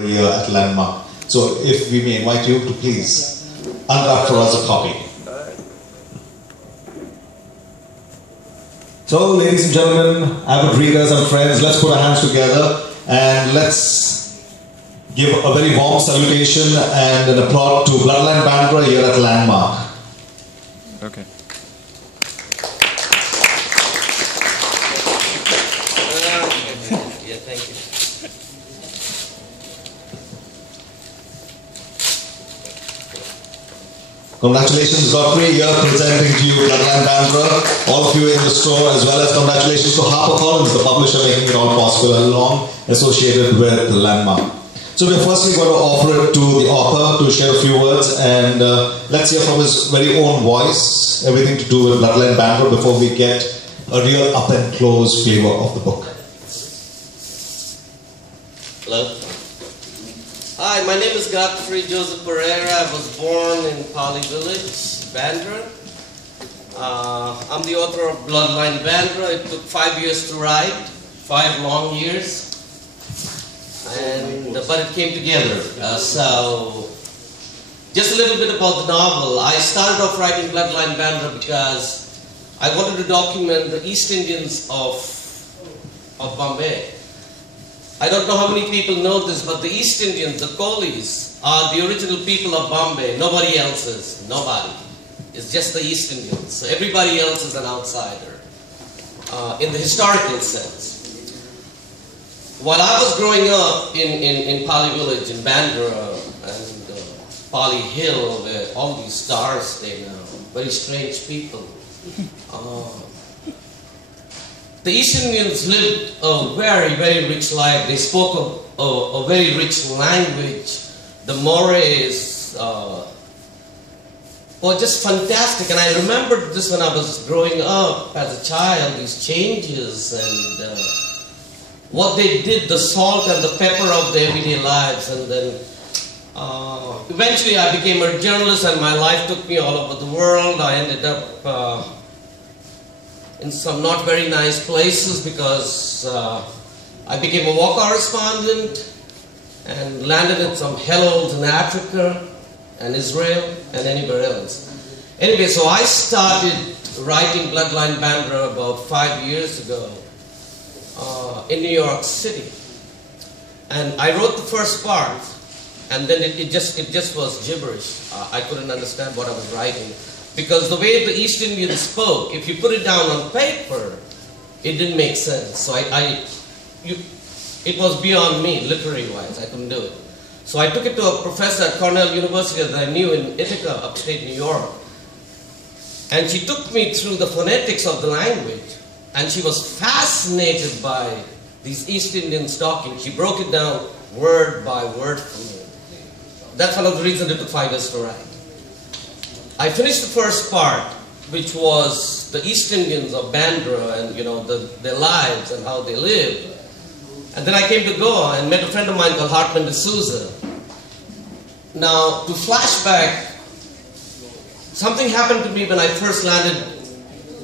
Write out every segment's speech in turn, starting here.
here at Landmark. So if we may invite you to please unwrap for us a copy. So ladies and gentlemen, avid readers and friends, let's put our hands together and let's give a very warm salutation and an applaud to Bloodline Bandra here at Landmark. Okay. Yeah, thank you. Congratulations, Godfrey, here presenting to you Bloodline Bandra, all of you in the store, as well as congratulations to HarperCollins, the publisher making it all possible, along associated with the Landmark. So we're firstly going to offer it to the author to share a few words, and let's hear from his very own voice, everything to do with Bloodline Bandra before we get a real up and close flavor of the book. Hello. Hi, my name is Godfrey Joseph Pereira. I was born in Pali Village, Bandra. I'm the author of Bloodline Bandra. It took 5 years to write, 5 long years, but it came together. So, just a little bit about the novel. I started off writing Bloodline Bandra because I wanted to document the East Indians of Bombay. I don't know how many people know this, but the East Indians, the Colis, are the original people of Bombay. Nobody else is. Nobody. It's just the East Indians. So everybody else is an outsider in the historical sense. While I was growing up in Pali Village, in Bandra, and Pali Hill, where all these stars stay now, very strange people. The East Indians lived a very, very rich life. They spoke a very rich language. The mores were just fantastic. And I remembered this when I was growing up as a child, these changes and what they did, the salt and the pepper of their everyday lives. And then eventually I became a journalist and my life took me all over the world. I ended up in some not very nice places because I became a war correspondent and landed in some hellholes in Africa and Israel and anywhere else. Anyway, so I started writing Bloodline Bandra about 5 years ago in New York City. And I wrote the first part and then it just was gibberish. I couldn't understand what I was writing. Because the way the East Indians spoke, if you put it down on paper, it didn't make sense. So it was beyond me, literary-wise. I couldn't do it. So I took it to a professor at Cornell University that I knew in Ithaca, upstate New York. And she took me through the phonetics of the language. And she was fascinated by these East Indians talking. She broke it down word by word for me. That's one of the reasons it took 5 years to write. I finished the first part, which was the East Indians of Bandra and their lives and how they lived. And then I came to Goa and met a friend of mine called Hartman D'Souza. Now, to flashback, something happened to me when I first landed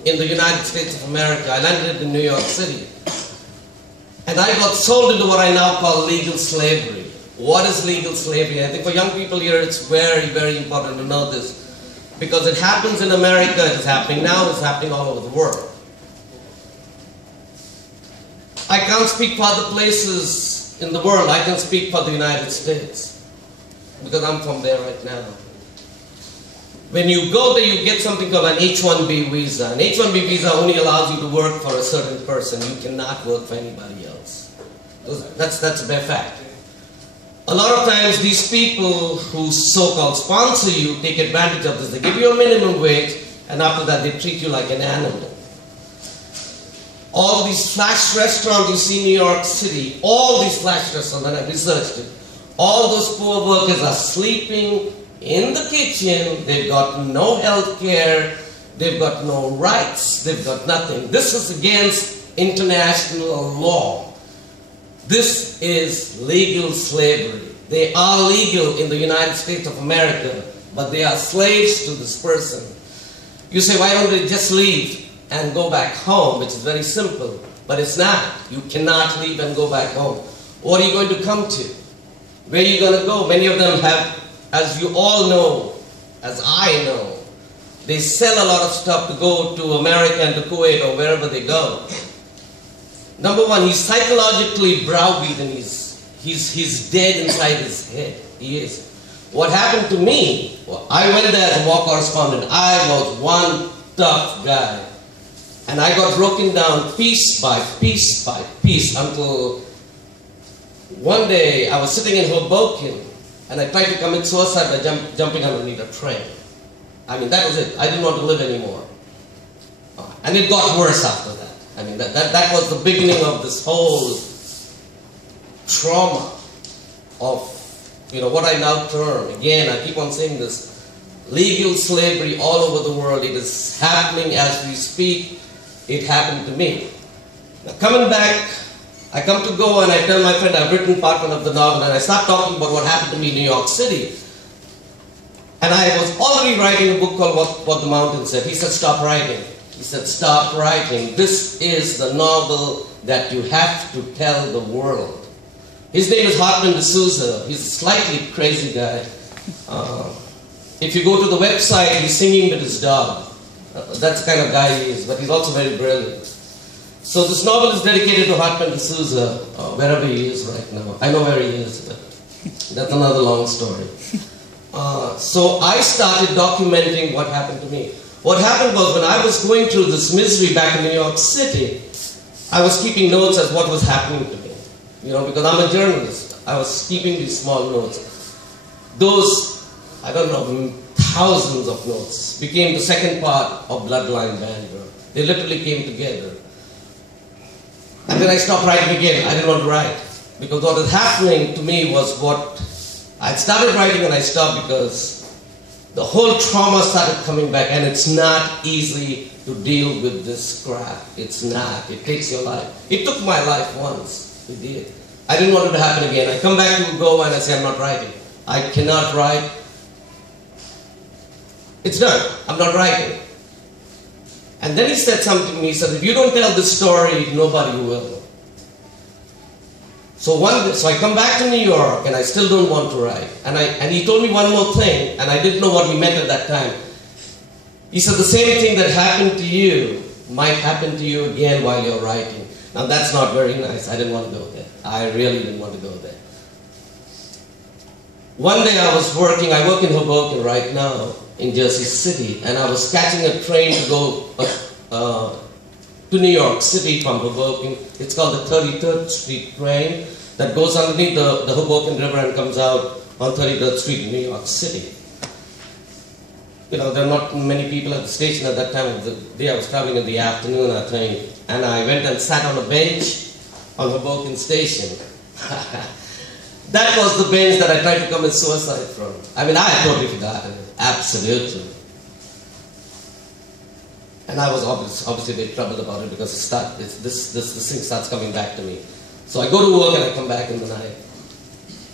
in the United States of America. I landed in New York City. And I got sold into what I now call legal slavery. What is legal slavery? I think for young people here, it's very, very important to know this. Because it happens in America, it's happening now, it's happening all over the world. I can't speak for other places in the world, I can speak for the United States. Because I'm from there right now. When you go there, you get something called an H-1B visa. An H-1B visa only allows you to work for a certain person. You cannot work for anybody else. That's a bare fact. A lot of times these people who so-called sponsor you take advantage of this. They give you a minimum wage and after that they treat you like an animal. All these flash restaurants you see in New York City, all these flash restaurants, and I researched it, all those poor workers are sleeping in the kitchen, they've got no health care, they've got no rights, they've got nothing. This is against international law. This is legal slavery. They are legal in the United States of America, but they are slaves to this person. You say, why don't they just leave and go back home, which is very simple. But it's not. You cannot leave and go back home. What are you going to come to? Where are you going to go? Many of them have, as you all know, as I know, they sell a lot of stuff to go to America and to Kuwait or wherever they go. Number one, he's psychologically browbeaten. He's dead inside his head. He is. What happened to me, well, I went there as a war correspondent. I was one tough guy. And I got broken down piece by piece by piece until one day I was sitting in Hoboken and I tried to commit suicide by jumping underneath a train. I mean, that was it. I didn't want to live anymore. And it got worse after that. I mean, that was the beginning of this whole trauma of, what I now term, again, I keep on saying this, legal slavery all over the world. It is happening as we speak. It happened to me. Now, coming back, I come to go and I tell my friend I've written part one of the novel, and I start talking about what happened to me in New York City. And I was already writing a book called What the Mountain Said. He said, stop writing. He said, stop writing. This is the novel that you have to tell the world. His name is Hartman D'Souza. He's a slightly crazy guy. If you go to the website, he's singing with his dog. That's the kind of guy he is, but he's also very brilliant. So this novel is dedicated to Hartman D'Souza, wherever he is right now. I know where he is, but that's another long story. So I started documenting what happened to me. What happened was, when I was going through this misery back in New York City, I was keeping notes as what was happening to me. Because I'm a journalist. I was keeping these small notes. Those, I don't know, thousands of notes became the second part of Bloodline Bandra. They literally came together. And then I stopped writing again. I didn't want to write. Because what was happening to me was what I started writing and I stopped because the whole trauma started coming back, and it's not easy to deal with this crap. It's not. It takes your life. It took my life once. It did. I didn't want it to happen again. I come back to go and I say, I'm not writing. I cannot write. It's done. I'm not writing. And then he said something to me. He said, if you don't tell this story, nobody will. So I come back to New York and I still don't want to write. And he told me one more thing, and I didn't know what he meant at that time. He said, the same thing that happened to you might happen to you again while you're writing. Now that's not very nice. I didn't want to go there. I really didn't want to go there. One day I was working, I work in Hoboken right now, in Jersey City, and I was catching a train to go to New York City from Hoboken. It's called the 33rd Street train that goes underneath the Hoboken River and comes out on 33rd Street in New York City. There are not many people at the station at that time of the day. I was traveling in the afternoon, I think, and I went and sat on a bench on Hoboken Station. That was the bench that I tried to commit suicide from. I mean, I had totally forgotten it. Absolutely. And I was obviously a bit troubled about it because this thing starts coming back to me. So I go to work and I come back in the night.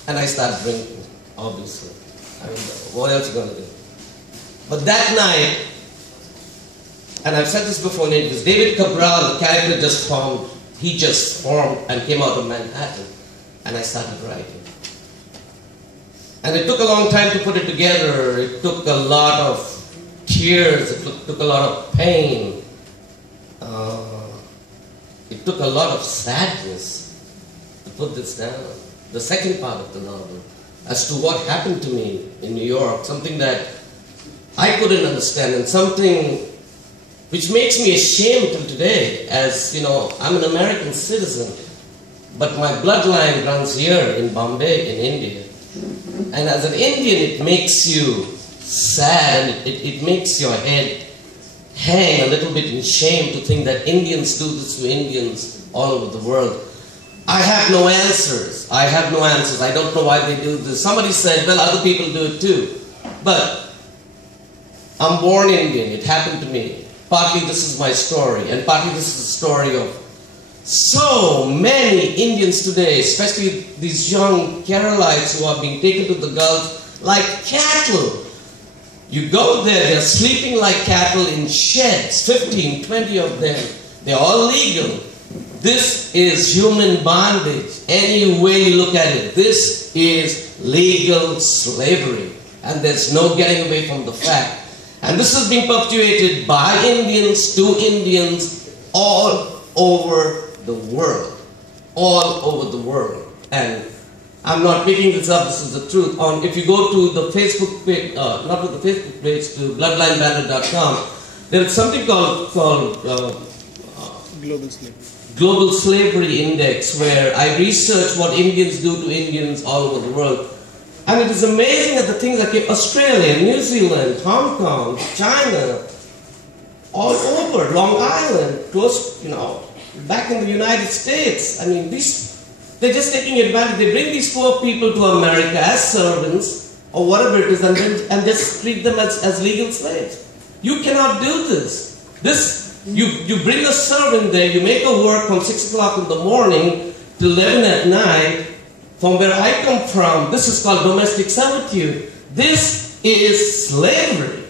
And I start drinking, obviously. I mean, what else are you going to do? But that night, and I've said this before, because David Cabral, the character just formed, he just formed and came out of Manhattan. And I started writing. And it took a long time to put it together. It took a lot of tears. It took a lot of pain. It took a lot of sadness to put this down. The second part of the novel, as to what happened to me in New York, something that I couldn't understand, and something which makes me ashamed till today. As I'm an American citizen, but my bloodline runs here in Bombay, in India. And as an Indian, it makes you sad, and it makes your head hang a little bit in shame to think that Indians do this to Indians all over the world. I have no answers. I have no answers. I don't know why they do this. Somebody said, well, other people do it too. But I'm born Indian. It happened to me. Partly this is my story, and partly this is the story of so many Indians today, especially these young Keralites who are being taken to the Gulf like cattle. You go there, they're sleeping like cattle in sheds, 15, 20 of them. They're all legal. This is human bondage. Any way you look at it, this is legal slavery. And there's no getting away from the fact. And this is being perpetuated by Indians to Indians all over the world. All over the world. And I'm not making this up, this is the truth. If you go to the Facebook page, not to the Facebook page, to bloodlinebandra.com, there is something called Global Slavery Index, where I research what Indians do to Indians all over the world. And it is amazing at the things like Australia, New Zealand, Hong Kong, China, all over, Long Island, close, back in the United States. I mean, they're just taking advantage. They bring these poor people to America as servants, or whatever it is, and just treat them as legal slaves. You cannot do this. You bring a servant there, you make her work from 6 o'clock in the morning to 11 at night. From where I come from, this is called domestic servitude. This is slavery.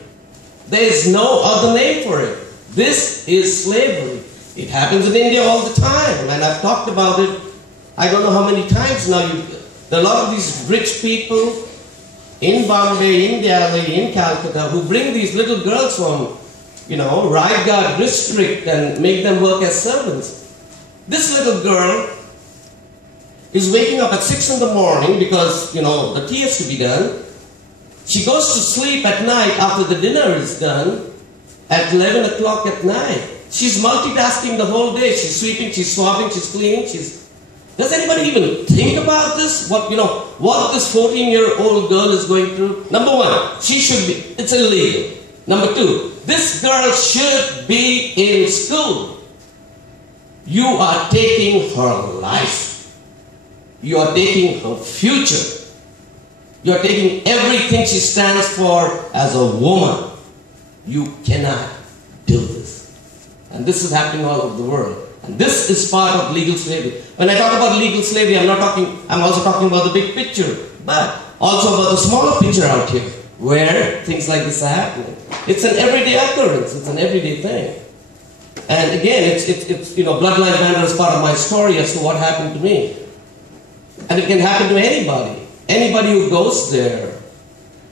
There is no other name for it. This is slavery. It happens in India all the time, and I've talked about it I don't know how many times now. There are a lot of these rich people in Bombay, in Delhi, in Calcutta, who bring these little girls from, Raigad district and make them work as servants. This little girl is waking up at 6 in the morning because, the tea has to be done. She goes to sleep at night after the dinner is done at 11 o'clock at night. She's multitasking the whole day. She's sweeping, she's swabbing, she's cleaning. Does anybody even think about this? What this 14-year-old girl is going through? Number one, it's illegal. Number two, this girl should be in school. You are taking her life. You are taking her future. You are taking everything she stands for as a woman. You cannot do this. And this is happening all over the world. And this is part of legal slavery. When I talk about legal slavery, I'm also talking about the big picture, but also about the smaller picture out here, where things like this are happening. It's an everyday occurrence. It's an everyday thing. And again, it's Bloodline Bandra is part of my story as to what happened to me. And it can happen to anybody. Anybody who goes there.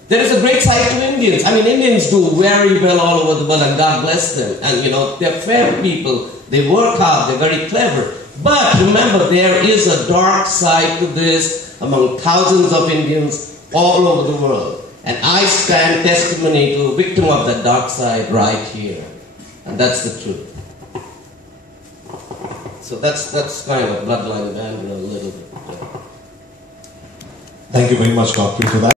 There is a great side to Indians. Indians do very well all over the world, and God bless them. And they're fair people. They work hard. They're very clever. But remember, there is a dark side to this among thousands of Indians all over the world. And I stand testimony to a victim of that dark side right here. And that's the truth. So that's kind of Bloodline Bandra a little bit. Thank you very much, Godfrey, for that.